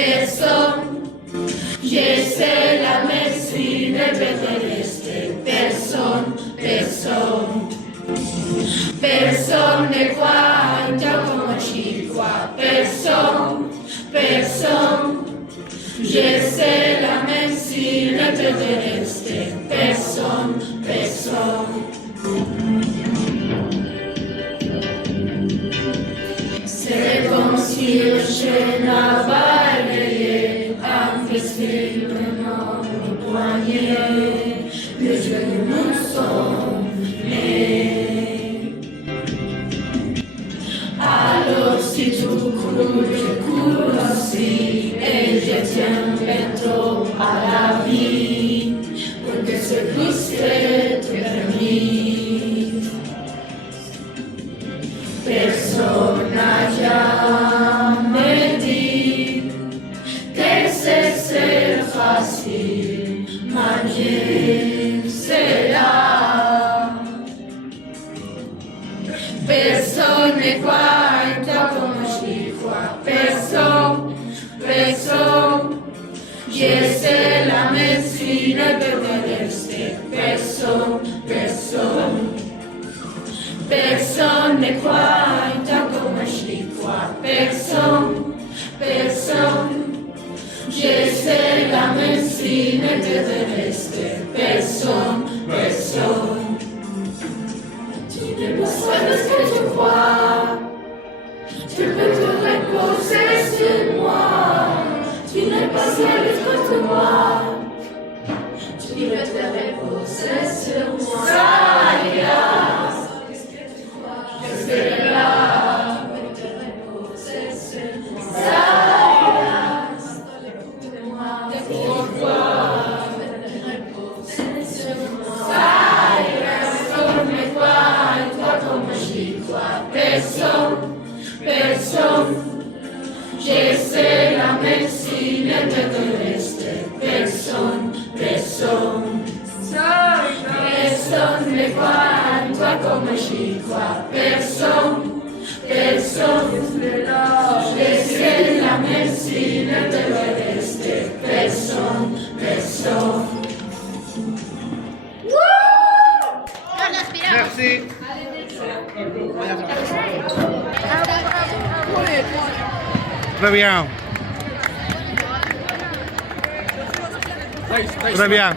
personne. J'essaie la médecine et peut rester personne, personne. Personne ne croit comme j'y crois, personne, personne. J'essaie la médecine et peut rester personne, personne. C'est comme si le chien avait balayé un festival dans le poignet, les yeux de mon sang. Alors si tu cours, je cours aussi, et je tiens bientôt à la vie, pour que ce frustrer te permis. Personne n'a jamais dit que c'est facile, manger c'est là. Personne ne croit comme j'y crois, personne, personne. J'essaie la médecine de rester personne, personne. Personne ne croit comme j'y crois, personne, personne. J'essaie la médecine de rester personne, personne. Tu n'es pas seul de ce que tu crois, tu peux te reposer sur moi. Tu n'es pas seul de ce que tu crois, tu peux te reposer sur moi. Ça ira. C'est là, te reposer sur moi. Ça ira. Pourquoi te reposer sur moi? Ça ira. Personne ne croit toi comme j'y crois. Personne, personne. J'essaie la médecine de rester personne, personne. Personne ne croit toi comme j'y crois, personne, personne. J'essaie la médecine de rester personne, personne. Merci. Très bien. Très bien.